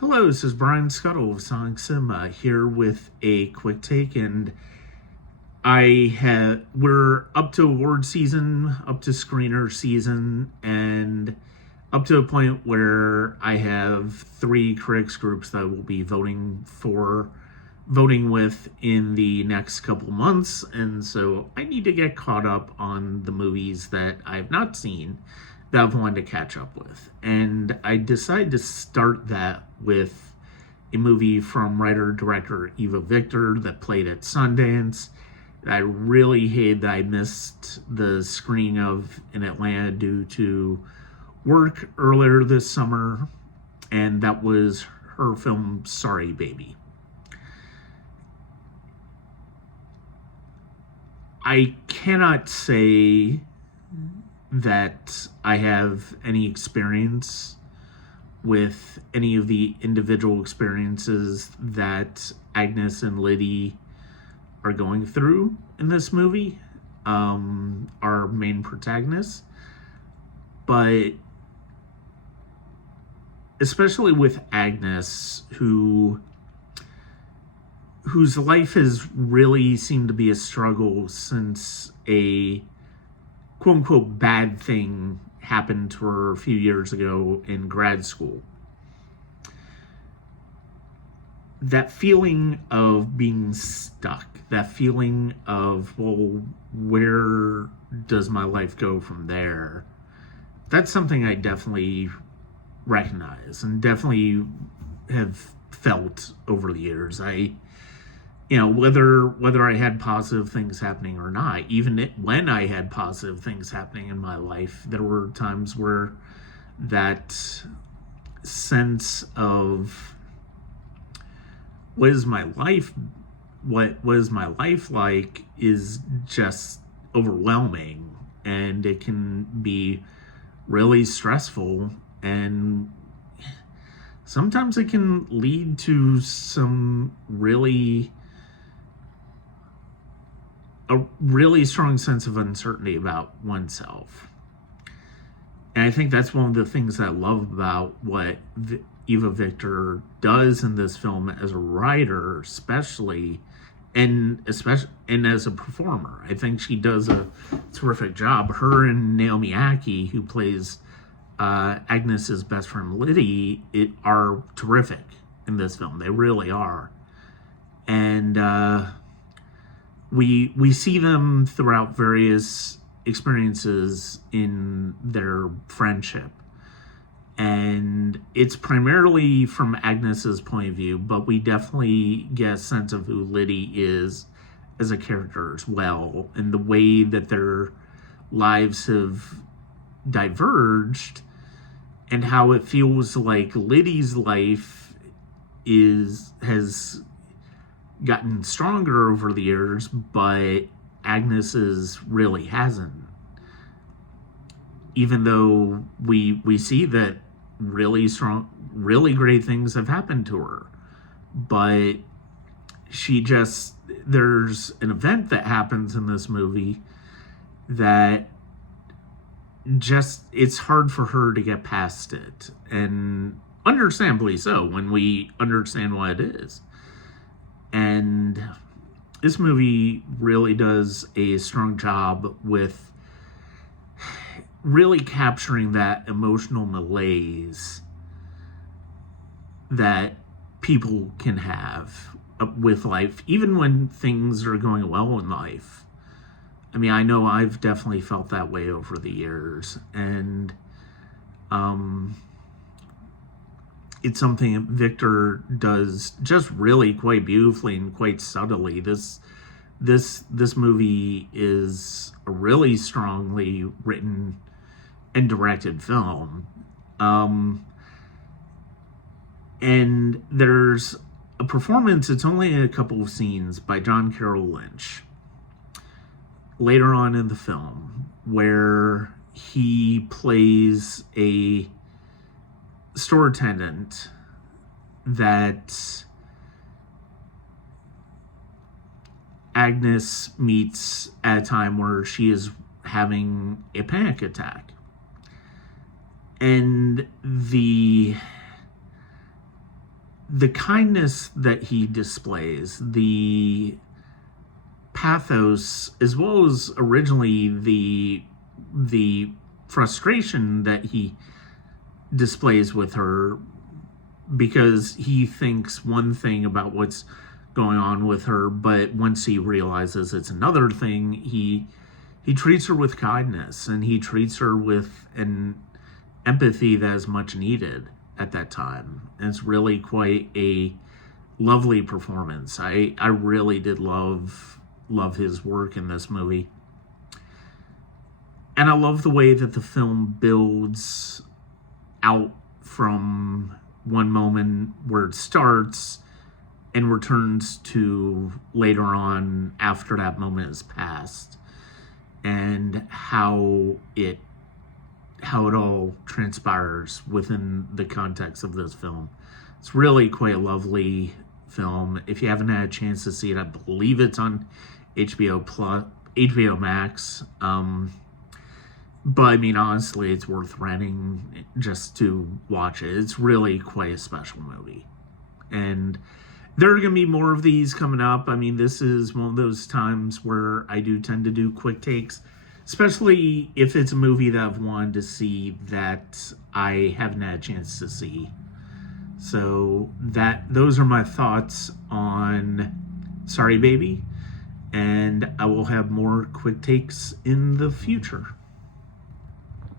Hello, this is Brian Scuttle of Sonic Cinema here with a quick take, and we're up to award season, up to screener season, and up to a point where I have three critics groups that I will be voting with in the next couple months, and so I need to get caught up on the movies that I've not seen that I've wanted to catch up with. And I decided to start that with a movie from writer-director Eva Victor that played at Sundance. I really hate that I missed the screening of in Atlanta due to work earlier this summer, and that was her film Sorry Baby. I cannot say that I have any experience with any of the individual experiences that Agnes and Liddy are going through in this movie, our main protagonists. But especially with Agnes, whose life has really seemed to be a struggle since a quote unquote bad thing happened to her a few years ago in grad school. That feeling of being stuck, that feeling of, well, where does my life go from there? That's something I definitely recognize and definitely have felt over the years. Whether I had positive things happening or not, when I had positive things happening in my life, there were times where that sense of what was my life like is just overwhelming, and it can be really stressful, and sometimes it can lead to a really strong sense of uncertainty about oneself. And I think that's one of the things I love about what Eva Victor does in this film as a writer, especially and as a performer. I think she does a terrific job. Her and Naomi Ackie, who plays Agnes's best friend Liddy, are terrific in this film. They really are. And we see them throughout various experiences in their friendship, and it's primarily from Agnes's point of view, but we definitely get a sense of who Liddy is as a character as well, and the way that their lives have diverged, and how it feels like Liddy's life has gotten stronger over the years, but Agnes's really hasn't. Even though we see that really great things have happened to her, but there's an event that happens in this movie that it's hard for her to get past it, and understandably so when we understand what it is. And this movie really does a strong job with really capturing that emotional malaise that people can have with life, even when things are going well in life. I mean, I know I've definitely felt that way over the years, and it's something Victor does just really quite beautifully and quite subtly. This movie is a really strongly written and directed film. And there's a performance, it's only a couple of scenes, by John Carroll Lynch later on in the film, where he plays a store attendant that Agnes meets at a time where she is having a panic attack. And the the kindness that he displays, the pathos, as well as originally the frustration that he displays with her, because he thinks one thing about what's going on with her, but once he realizes it's another thing, he treats her with kindness, and he treats her with an empathy that is much needed at that time. And it's really quite a lovely performance. I really did love his work in this movie. And I love the way that the film builds out from one moment where it starts and returns to later on after that moment has passed, and how it all transpires within the context of this film. It's really quite a lovely film. If you haven't had a chance to see it, I believe it's on HBO Max. But I mean, honestly, it's worth renting just to watch it. It's really quite a special movie. And there are going to be more of these coming up. I mean, this is one of those times where I do tend to do quick takes, especially if it's a movie that I've wanted to see that I haven't had a chance to see. So those are my thoughts on Sorry Baby, and I will have more quick takes in the future.